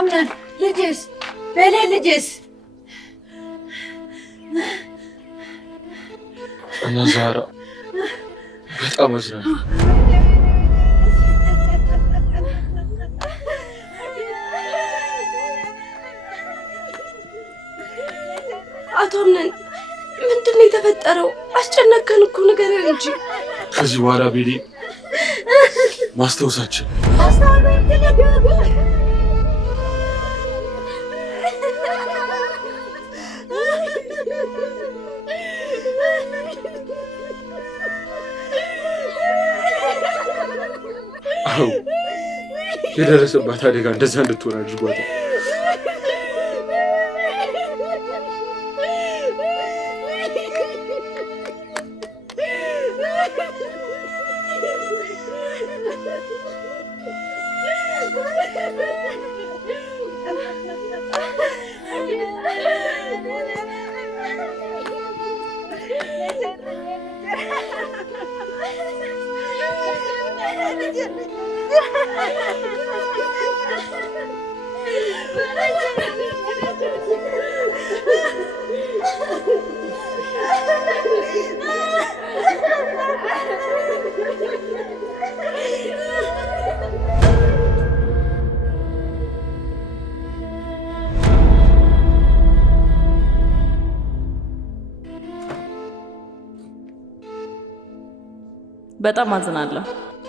አምነን ልጅስ በሌ ልጅስ እና ዛራ በጣም አዝናለሁ። አቶ አምነን ምንድን ነው የተፈጠረው? አስጨነቀን እኮ ንገረን እንጂ። ከዚህ በኋላ ቤሌ ማስታወሳችን አዎ የደረሰባት አደጋ እንደዛ እንድትሆን አድርጓታል። በጣም አዝናለሁ።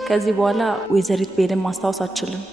ከዚህ በኋላ ወይዘሪት ቤልን ማስታወስ አልችልም።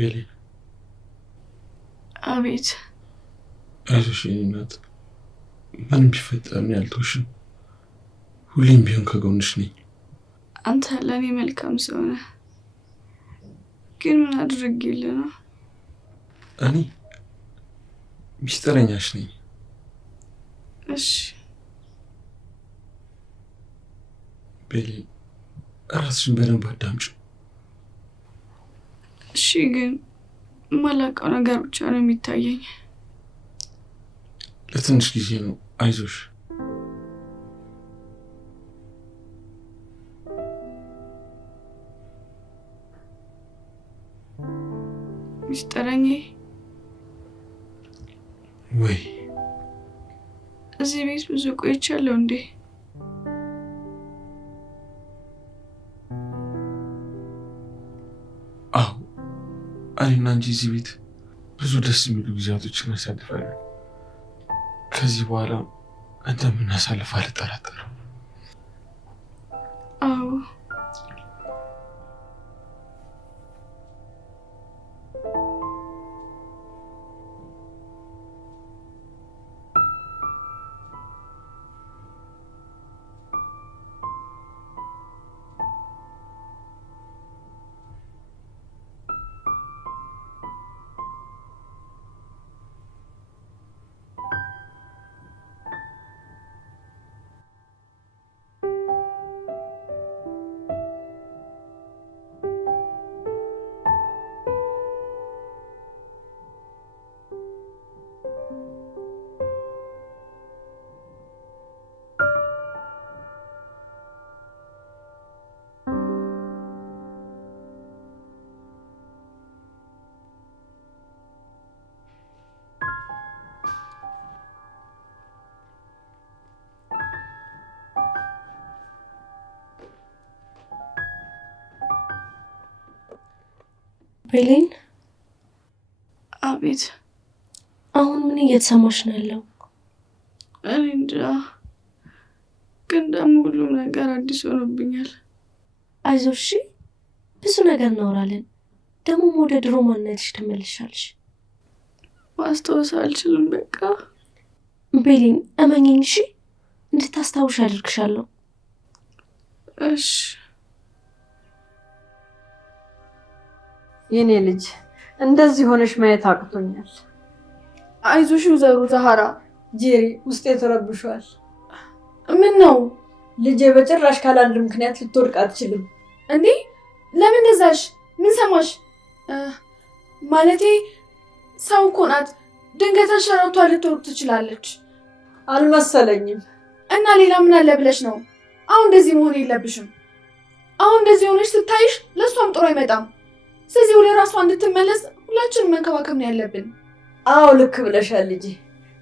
ቤሊ አቤት። አይዞሽ የኔ እናት፣ ምንም ቢፈጠር እኔ አልተውሽም። ሁሌም ቢሆን ከጎንሽ ነኝ። አንተ ለእኔ መልካም ሰው ነህ፣ ግን ምን አድርጌልህ ነው? እኔ ሚስጥረኛሽ ነኝ። እሺ ቤሊ፣ ራስሽን በደንብ አዳምጪ። እሺ፣ ግን የማላውቀው ነገር ብቻ ነው የሚታየኝ። ለትንሽ ጊዜ ነው፣ አይዞሽ። ሚስጥረኛዬ፣ ወይ እዚህ ቤት ብዙ ቆይቻለሁ እንዴ? አዎ፣ እኔና አንቺ እዚህ ቤት ብዙ ደስ የሚሉ ጊዜያቶችን እናሳልፋለን። ከዚህ በኋላ እንደምናሳልፍ አልጠራጠርም። አዎ። ቤሊን፣ አቤት። አሁን ምን እየተሰማሽ ነው ያለው? እኔ እንጃ፣ ግን ደግሞ ሁሉም ነገር አዲስ ሆኖብኛል። አይዞሽ፣ ብዙ ነገር እናወራለን። ደግሞ ወደ ድሮ ማንነትሽ ትመለሻለሽ። ማስታወስ አልችልም። በቃ ቤሊን፣ እመኚኝ እሺ? እንድታስታውሽ አድርግሻለሁ። እሺ የኔ ልጅ፣ እንደዚህ ሆነሽ ማየት አቅቶኛል። አይዞሽ ወይዘሮ ዛህራ። ጄሪ፣ ውስጤ ተረብሿል። ምን ነው ልጄ? በጭራሽ ካላንድ ምክንያት ልትወድቅ አትችልም። እንዴ? ለምን ገዛሽ? ምን ሰማሽ? ማለቴ ሰው እኮ ናት፣ ድንገት አንሸራቷ ልትወድቅ ትችላለች። አልመሰለኝም። እና ሌላ ምን አለ ብለሽ ነው? አሁን እንደዚህ መሆን የለብሽም። አሁን እንደዚህ ሆነሽ ስታይሽ ለእሷም ጥሩ አይመጣም። ስለዚህ ወደ ራሷ እንድትመለስ ሁላችንም መንከባከብ ነው ያለብን። አዎ ልክ ብለሻል ልጄ።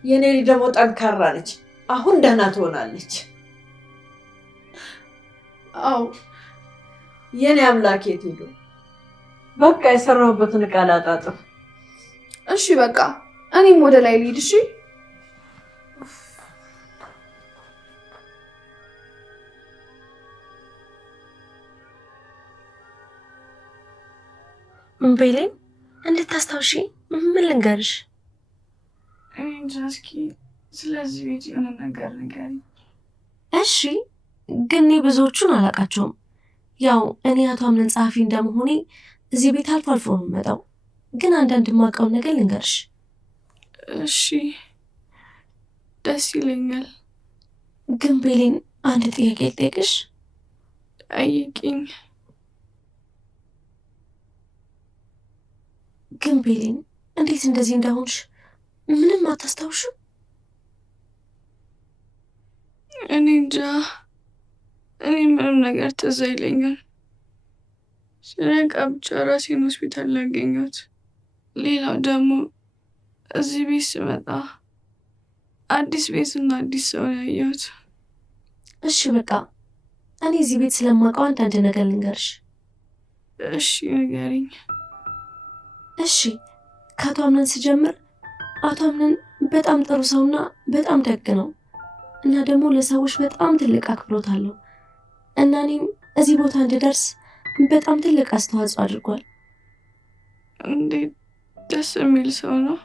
የኔ ልጅ ደግሞ ጠንካራ ነች። አሁን ደህና ትሆናለች። አዎ። የኔ አምላክ የት ሄዱ? በቃ የሰራሁበትን ዕቃ ላጣጥፍ። እሺ በቃ እኔም ወደ ላይ ልሂድ። እሺ ቤሊን፣ እንድታስታውሺ ምን ልንገርሽ? እንጃ፣ እስኪ ስለዚህ ቤት የሆነ ነገር ንገሪኝ። እሺ፣ ግን እኔ ብዙዎቹን አላውቃቸውም። ያው እኔ አቶ አምነን ጸሐፊ እንደመሆኔ እዚህ ቤት አልፎ አልፎ ነው የምመጣው። ግን አንዳንድ የማውቀውን ነገር ልንገርሽ። እሺ፣ ደስ ይለኛል። ግን ቤሊን፣ አንድ ጥያቄ ልጠይቅሽ። ጠይቂኝ። ግን ቤሊን፣ እንዴት እንደዚህ እንደሆንሽ ምንም አታስታውሽም? እኔ እንጃ፣ እኔ ምንም ነገር ትዝ አይለኝም። ስነቃ ብቻ ራሴን ሆስፒታል ላገኘሁት። ሌላው ደግሞ እዚህ ቤት ስመጣ አዲስ ቤትና አዲስ ሰው ያየሁት። እሺ በቃ እኔ እዚህ ቤት ስለማውቀው አንዳንድ ነገር ልንገርሽ። እሺ ንገሪኝ። እሺ፣ ከአቶ አምነን ስጀምር አቶ አምነን በጣም ጥሩ ሰውና በጣም ደግ ነው እና ደግሞ ለሰዎች በጣም ትልቅ አክብሮት አለው እና እኔም እዚህ ቦታ እንድደርስ በጣም ትልቅ አስተዋጽኦ አድርጓል። እንዴት ደስ የሚል ሰው ነው።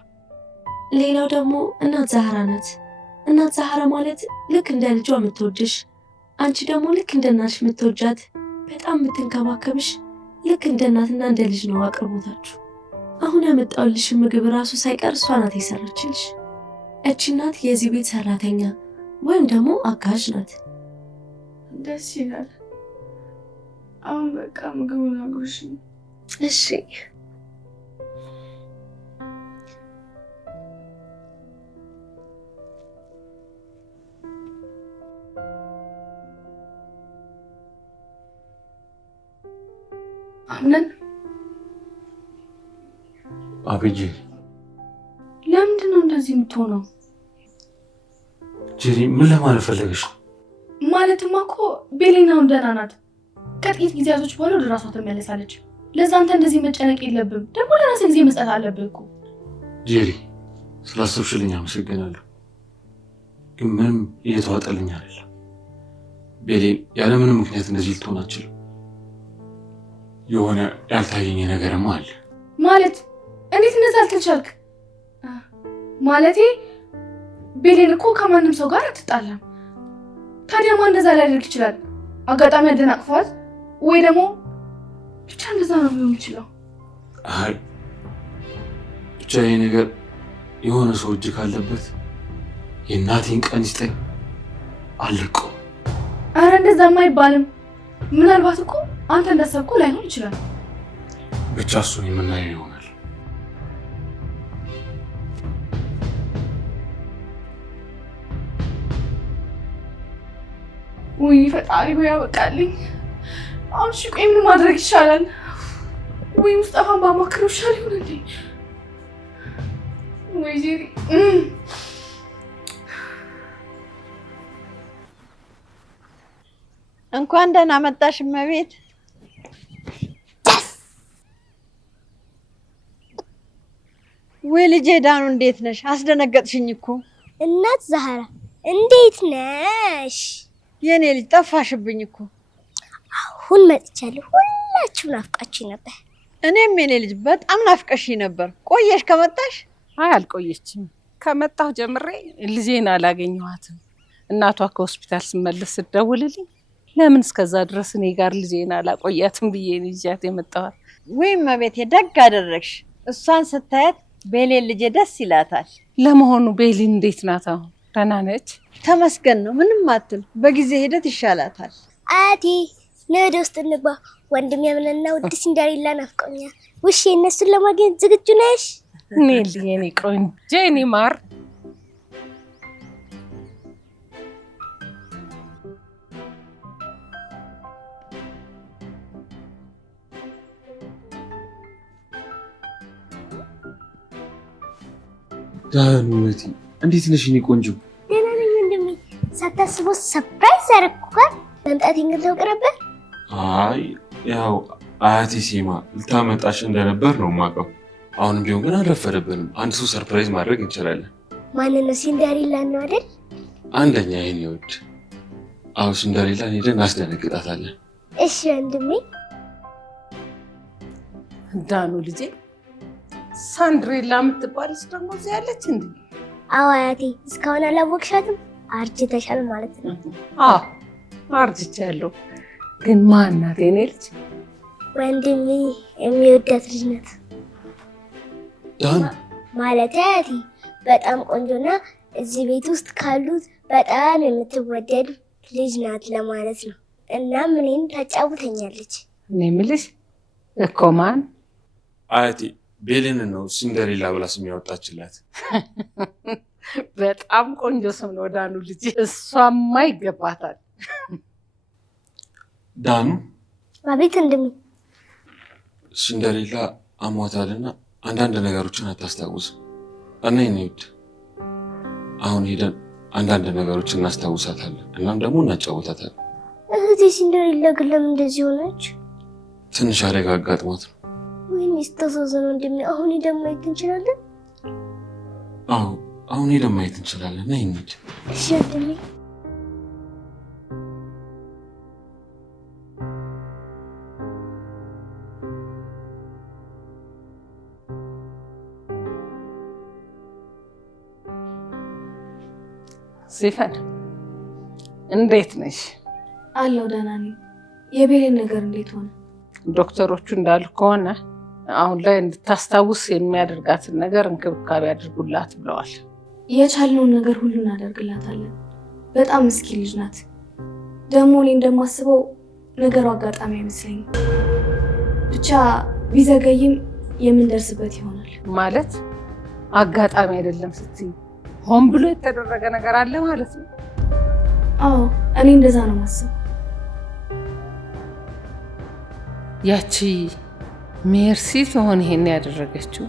ሌላው ደግሞ እናት ዛህራ ናት። እናት ዛህራ ማለት ልክ እንደ ልጇ የምትወድሽ፣ አንቺ ደግሞ ልክ እንደ እናትሽ የምትወጃት፣ በጣም የምትንከባከብሽ፣ ልክ እንደ እናትና እንደ ልጅ ነው አቅርቦታችሁ። አሁን ያመጣሁልሽ ምግብ ራሱ ሳይቀር እሷ ናት የሰራችልሽ። እቺ እናት የዚህ ቤት ሰራተኛ ወይም ደግሞ አጋዥ ናት። ደስ ይላል። አሁን በቃ ምግቡን አጉርሽ። እሺ አምነን አቤት ጄሪ። ለምንድን ነው እንደዚህ የምትሆነው? ጄሪ ምን ለማለት ፈለገሽ? ማለትማ እኮ ቤሌናውን ደህና ናት። ከጥቂት ጊዜያቶች በኋላ ወደ ራሷ ትመለሳለች። ለዛ አንተ እንደዚህ መጨነቅ የለብም። ደግሞ ለራስህ ጊዜ መስጠት አለብህ እኮ። ጄሪ ስላሰብሽልኝ አመሰግናለሁ፣ ግን ምንም እየተዋጠልኝ አይደለም። ቤሌን ያለምንም ምክንያት እንደዚህ ልትሆን አትችልም። የሆነ ያልታየኝ ነገርማ አለ። ማለት እንዴት እንደዛ አልተቻልክ? ማለቴ ቤሌን እኮ ከማንም ሰው ጋር አትጣላም። ታዲያ ማን እንደዛ ሊያደርግ ይችላል? አጋጣሚ አደናቅፏት ወይ ደግሞ ብቻ እንደዛ ነው ሊሆን ይችላል። አይ ብቻ ይሄ ነገር የሆነ ሰው እጅ ካለበት የእናቴን ቀን ይስጠኝ አለቀው። አረ እንደዛማ አይባልም። ምናልባት እኮ አንተ እንዳሰብከው ላይሆን ይችላል። ብቻ እሱን የምናየው ይሆናል። ውይ ፈጣሪ ሆይ ያበቃልኝ። አሁን እሺ ቆይ ምን ማድረግ ይሻላል? ወይ ሙስጠፋን ባማክረው ይሻል ይሆን እንዴ? ወይ ጄሪ እንኳን ደህና መጣሽ እመቤት። ወይ ልጄ ዳኑ እንዴት ነሽ? አስደነገጥሽኝ እኮ። እናት ዛህራ እንዴት ነሽ? የኔ ልጅ ጠፋሽብኝ እኮ። አሁን መጥቻለሁ። ሁላችሁ ናፍቃችሁ ነበር። እኔም የኔ ልጅ በጣም ናፍቀሽኝ ነበር። ቆየሽ ከመጣሽ? አይ አልቆየችም። ከመጣሁ ጀምሬ ልጄን አላገኘኋትም። እናቷ ከሆስፒታል ስመለስ ስትደውልልኝ ለምን እስከዛ ድረስ እኔ ጋር ልጄን አላቆያትም ብዬ ነው ይዣት የመጣኋት። ወይ እመቤቴ ደግ አደረግሽ። እሷን ስታያት ቤሌን ልጄ ደስ ይላታል። ለመሆኑ ቤሊን እንዴት ናት አሁን? ደህና ነች? ተመስገን ነው፣ ምንም አትል። በጊዜ ሂደት ይሻላታል። አያቴ ነይ ወደ ውስጥ እንግባ። ወንድም ያምነና ውድ ሲንደሬላ ናፍቀውኛል። ውሽ እነሱን ለማግኘት ዝግጁ ነሽ? እኔ የኔ ቆንጆ የኔ ማር ዳኑቲ እንዴት ነሽ? እኔ ቆንጆ ደህና ነኝ ወንድሜ። ሳታስበው ሰርፕራይዝ አደረኩህ። መምጣቴን ግን ታውቅ ነበር? አይ ያው አያቴ ሲማ ልታመጣሽ እንደነበር ነው የማውቀው። አሁንም ቢሆን ግን አልረፈደብንም። አንድ ሰው ሰርፕራይዝ ማድረግ እንችላለን። ማንን ነው? ሲንደሬላ ነው አይደል? አንደኛ የኔ ውድ። አሁን ሲንደሬላን ሄደን እናስደነግጣታለን። እሺ ወንድሜ። ዳኑ ልጄ ሳንድሬላ የምትባልስ ደግሞ እዚህ ያለች እንዴ? አዎ አያቴ፣ እስካሁን አላወቅሻትም? አርጅተሻል ማለት ነው። አዎ አርጅቻለሁ። ግን ማን ናት የኔ ልጅ? ወንድሜ የሚወዳት ልጅ ናት። ዳኑ ማለት አያቴ በጣም ቆንጆና እዚህ ቤት ውስጥ ካሉት በጣም የምትወደድ ልጅ ናት ለማለት ነው። እናም እኔን ታጫውተኛለች። እኔ የምልሽ እኮ ማን? አያቴ ቤሌን ነው ሲንደሬላ ብላ ስም ያወጣችላት። በጣም ቆንጆ ስም ነው ዳኑ ልጅ። እሷማ ይገባታል። ዳኑ አቤት ወንድሜ። ሲንደሬላ አሟታልና አንዳንድ ነገሮችን አታስታውስም እና የኔ ውድ አሁን ሄደን አንዳንድ ነገሮችን እናስታውሳታለን። እናም ደግሞ እናጫወታታለን። እህቴ ሲንደሬላ ግን ለምን እንደዚህ ሆነች? ትንሽ አደጋ አጋጥሟት ነው። ወይኔ ስታሳዝን ወንድሜ። አሁን ሄደን ማየት እንችላለን? አዎ አሁን ሄደን ማየት እንችላለን። ነይ እንሂድ። እሺ ወንድሜ። ሲፈን እንዴት ነሽ? አለው ደህና ነኝ። የቤሌን ነገር እንዴት ሆነ? ዶክተሮቹ እንዳሉ ከሆነ አሁን ላይ እንድታስታውስ የሚያደርጋትን ነገር እንክብካቤ አድርጉላት ብለዋል። የቻልነውን ነገር ሁሉ እናደርግላታለን። በጣም ምስኪን ልጅ ናት። ደግሞ እኔ እንደማስበው ነገሩ አጋጣሚ አይመስለኝም። ብቻ ቢዘገይም የምንደርስበት ይሆናል። ማለት አጋጣሚ አይደለም ስትይ ሆን ብሎ የተደረገ ነገር አለ ማለት ነው? አዎ እኔ እንደዛ ነው የማስበው። ያቺ ሜርሲ ትሆን ይሄን ያደረገችው?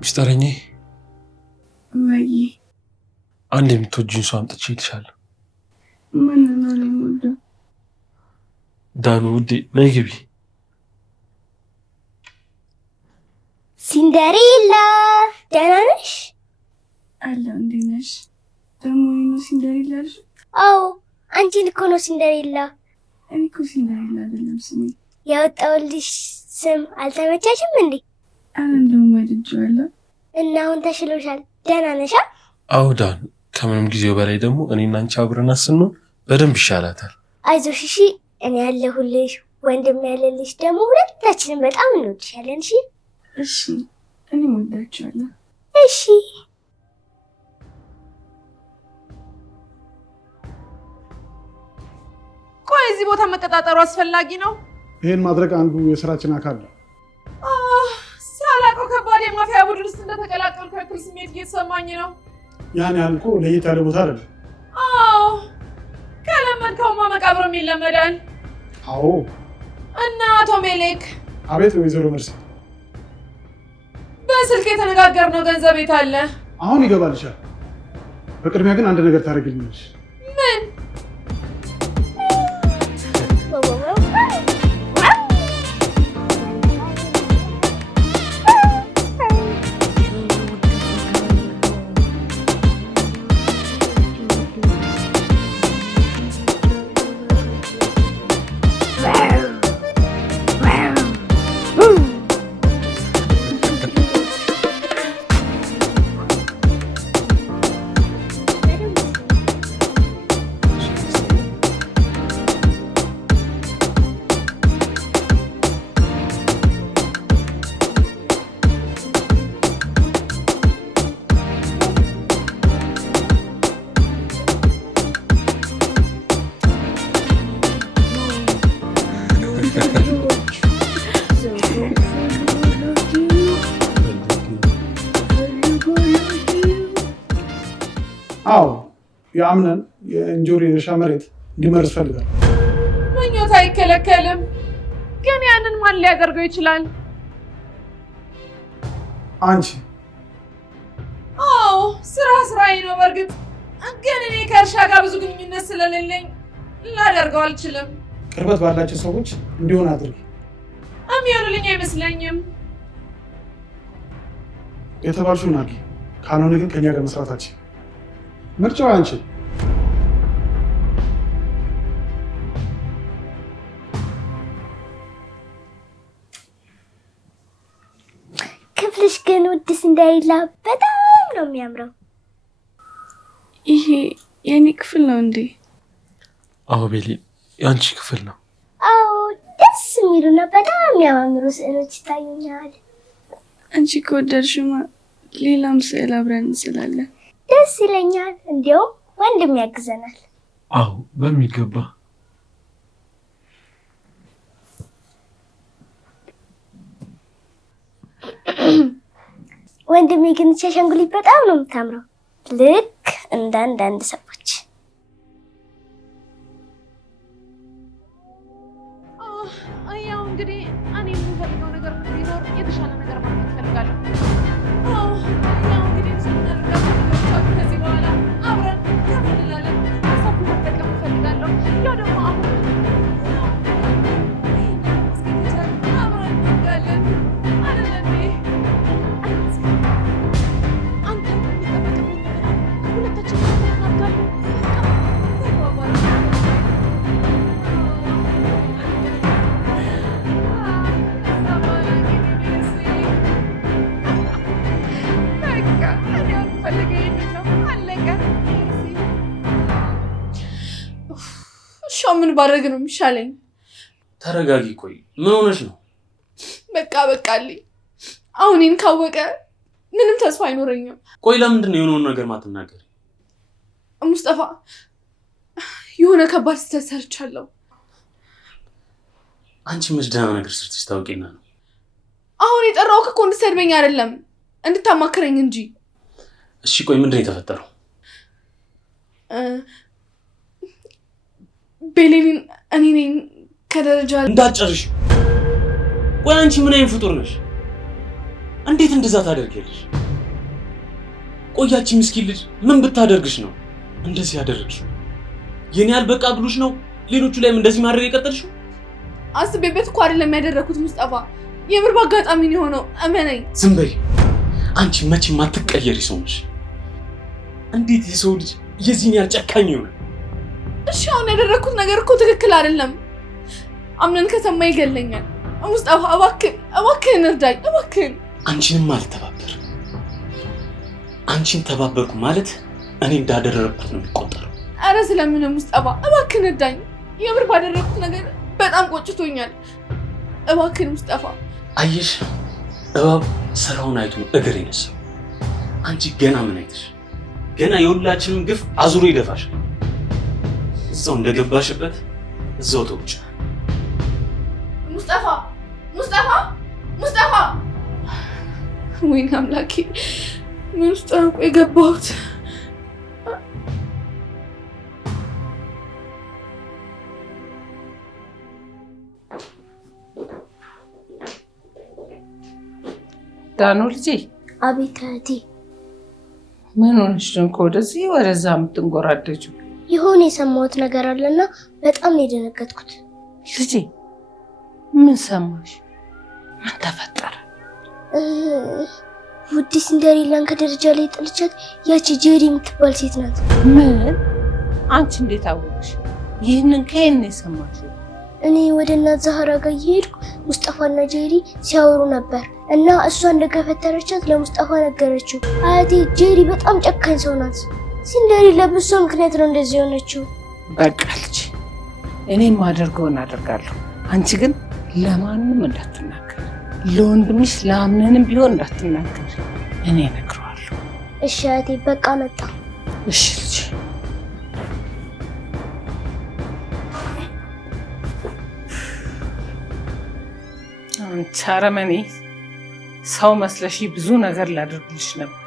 ሚስጥረኛ ወይ አንድ የምትወጂኝ ሰው አምጥቼ ይልሻለሁ። ምን ነው የምወደው? ዳኑ ውዴ ነይ ግቢ። ሲንደሬላ ደህና ነሽ? አለሁ። እንዴት ነሽ? ደግሞ ነው ሲንደሬላ አልሽ? አዎ አንቺን እኮ ነው ሲንደሬላ። እኔ እኮ ሲንደሬላ አይደለም ስሜ። ያወጣሁልሽ ስም አልተመቻችም እንዴ? አረ እንደውም ወድጄዋለሁ። እና አሁን ተሽሎሻል? ደህና ነሻ? አዎ ዳኑ፣ ከምንም ጊዜው በላይ ደግሞ እኔና አንቺ አብረን ስንሆን በደንብ ይሻላታል። አይዞሽ እሺ። እኔ ያለሁልሽ፣ ወንድም ያለልሽ፣ ደግሞ ሁለታችንም በጣም እንወድሻለን። እሺ እሺ፣ እኔ ወዳችኋለሁ። እሺ ቆይ እዚህ ቦታ መቀጣጠሩ አስፈላጊ ነው? ይሄን ማድረግ አንዱ የስራችን አካል ነው። ሳላውቀው ከባድ የማፊያ ቡድን ውስጥ እንደተቀላቀልኩ ያክል ስሜት እየተሰማኝ ነው። ያን ያህል እኮ ለየት ያለ ቦታ አይደለም። አዎ ከለመድከውማ መቃብርም ይለመዳል። አዎ። እና አቶ ሜሌክ? አቤት ወይዘሮ መርሲ። በስልክ የተነጋገርነው ገንዘብ የት አለ? አሁን ይገባልሻል። በቅድሚያ ግን አንድ ነገር ታደርግልኛለሽ። ምን? አዎ የአምነን የእንጆሪ እርሻ መሬት እንዲመርስ ፈልጋል። ምኞት አይከለከልም፣ ግን ያንን ማን ሊያደርገው ይችላል? አንቺ። አዎ ስራዬ ነው። በእርግጥ ግን እኔ ከእርሻ ጋር ብዙ ግንኙነት ስለሌለኝ ላደርገው አልችልም። ቅርበት ባላቸው ሰዎች እንዲሆን አድርጊ። የሚሆንልኝ አይመስለኝም። የተባልሽውን አድርጊ፣ ካልሆነ ግን ከኛ ጋር መስራታችን ምርጫው አንቺ። ክፍልሽ ግን ውድስ እንዳይላ በጣም ነው የሚያምረው። ይሄ የኔ ክፍል ነው እንዴ? አዎ ቤሊ፣ የአንቺ ክፍል ነው። አዎ ደስ የሚሉና በጣም የሚያማምሩ ስዕሎች ይታዩኛል። አንቺ ከወደድሽማ ሌላም ስዕል አብረን እንስላለን። ደስ ይለኛል። እንዲያውም ወንድም ያግዘናል። አዎ በሚገባ። ወንድሜ ግን አሻንጉሊት በጣም ነው የምታምረው፣ ልክ እንደ አንዳንድ ሰዎች። ያው እንግዲህ እኔ የምፈልገው ነገር ቢኖር የተሻለ ነገር ማግኘት እፈልጋለሁ። ያው እንግዲህ ከዚህ በኋላ አብረን እንላለን። ሰፊ መጠቀም እፈልጋለሁ። ያው ደግሞ አሁን አብረን እንጋለን አይደለም? አንተ የሚጠበቅብኝ ነገር ሁለታችን እናድጋለን። እሺ ምን ባደርግ ነው የሚሻለኝ? ተረጋጊ። ቆይ ምን ሆነሽ ነው? በቃልኝ። አሁን እኔን ካወቀ ምንም ተስፋ አይኖረኝም። ቆይ ለምንድን ነው የሆነውን ነገር ማትናገሪ? ሙስጠፋ የሆነ ከባድ ስህተት ሰርቻለሁ። አንቺ መች ደህና ነገር ሰርተሽ ታውቂና ነው? አሁን የጠራሁህ እኮ እንድትሰድበኝ አይደለም እንድታማክረኝ እንጂ። እሺ ቆይ ምንድን ነው የተፈጠረው? ቤሌንን እኔ ነኝ ከደረጃ እንዳትጨርሽ። ቆይ አንቺ ምን አይነት ፍጡር ነሽ? እንዴት እንደዛ ታደርጊያለሽ? ቆያቺ ምስኪን ልጅ ምን ብታደርግሽ ነው እንደዚህ ያደረግሽው? የኔ ያልበቃ ብሉሽ ነው ሌሎቹ ላይም እንደዚህ ማድረግ የቀጠልሽው? አስቤበት እኮ አይደለም ያደረኩት ሙስጠፋ፣ የምር በአጋጣሚ ነው የሆነው። እመነኝ። ዝም በይ አንቺ። መቼም ማትቀየሪ ሰው ነሽ። እንዴት የሰው ልጅ የዚህን ያህል ጨካኝ ይሆናል? እሺ አሁን ያደረኩት ነገር እኮ ትክክል አይደለም። አምነን ከሰማ ይገለኛል። ሙስጠፋ እባክህን እርዳኝ፣ እባክህን። አንቺንም አልተባበር። አንቺን ተባበርኩ ማለት እኔ እንዳደረግኩት ነው የሚቆጠረው። አረ ስለምን ሙስጠፋ እባክህን እርዳኝ። የምር ባደረኩት ነገር በጣም ቆጭቶኛል። እባክህን ሙስጠፋ። አየሽ እባብ ስራውን አይቶ እግር ይነሳው። አንቺ ገና ምን አይተሽ? ገና የሁላችንም ግፍ አዙሮ ይደፋሻል። እዛው እንደገባሽበት እዛው ተውጭ። ሙስጠፋ ወይኔ አምላኬ፣ ምን ውስጥ ነው የገባሁት? ዳኑ ልጄ። አቤት እህቴ። ምን ሆነሽ ነው ወደዚህ ወደዛ የምትንጎራደጂው? የሆነ የሰማሁት ነገር አለና በጣም ነው የደነገጥኩት። ልጄ ምን ሰማሽ? ምን ተፈጠረ? ውድ ሲንደሬላን ከደረጃ ላይ ጥልቻት ያቺ ጄሪ የምትባል ሴት ናት። ምን? አንቺ እንዴት አወቅሽ? ይህንን ከየት ነው የሰማሽው? እኔ ወደ እናት ዛህራ ጋር እየሄድኩ ሙስጠፋና ጄሪ ሲያወሩ ነበር እና እሷ እንደገፈተረቻት ለሙስጠፋ ነገረችው። አያቴ ጄሪ በጣም ጨካኝ ሰው ናት። ሲንደሬላ በሷ ምክንያት ነው እንደዚህ የሆነችው። በቃ ልጅ እኔም ማደርገውን አደርጋለሁ። አንቺ ግን ለማንም እንዳትናገር፣ ለወንድምሽ ለአምነንም ቢሆን እንዳትናገር። እኔ እነግረዋለሁ። እሺ አያቴ፣ በቃ መጣ። እሺ ልጅ። አንቺ አረመኔ፣ ሰው መስለሽ ብዙ ነገር ላደርግልሽ ነበር።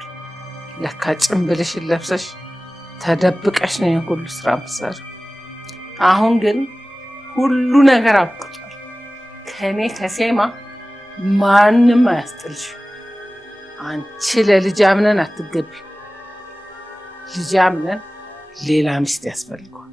ለካ ጭንብልሽን ለብሰሽ ተደብቀሽ ነው የሁሉ ስራ የምትሰሪው። አሁን ግን ሁሉ ነገር አብቅቷል። ከኔ ከሴማ ማንም አያስጥልሽ። አንቺ ለልጅ አምነን አትገቢ። ልጅ አምነን ሌላ ሚስት ያስፈልገዋል።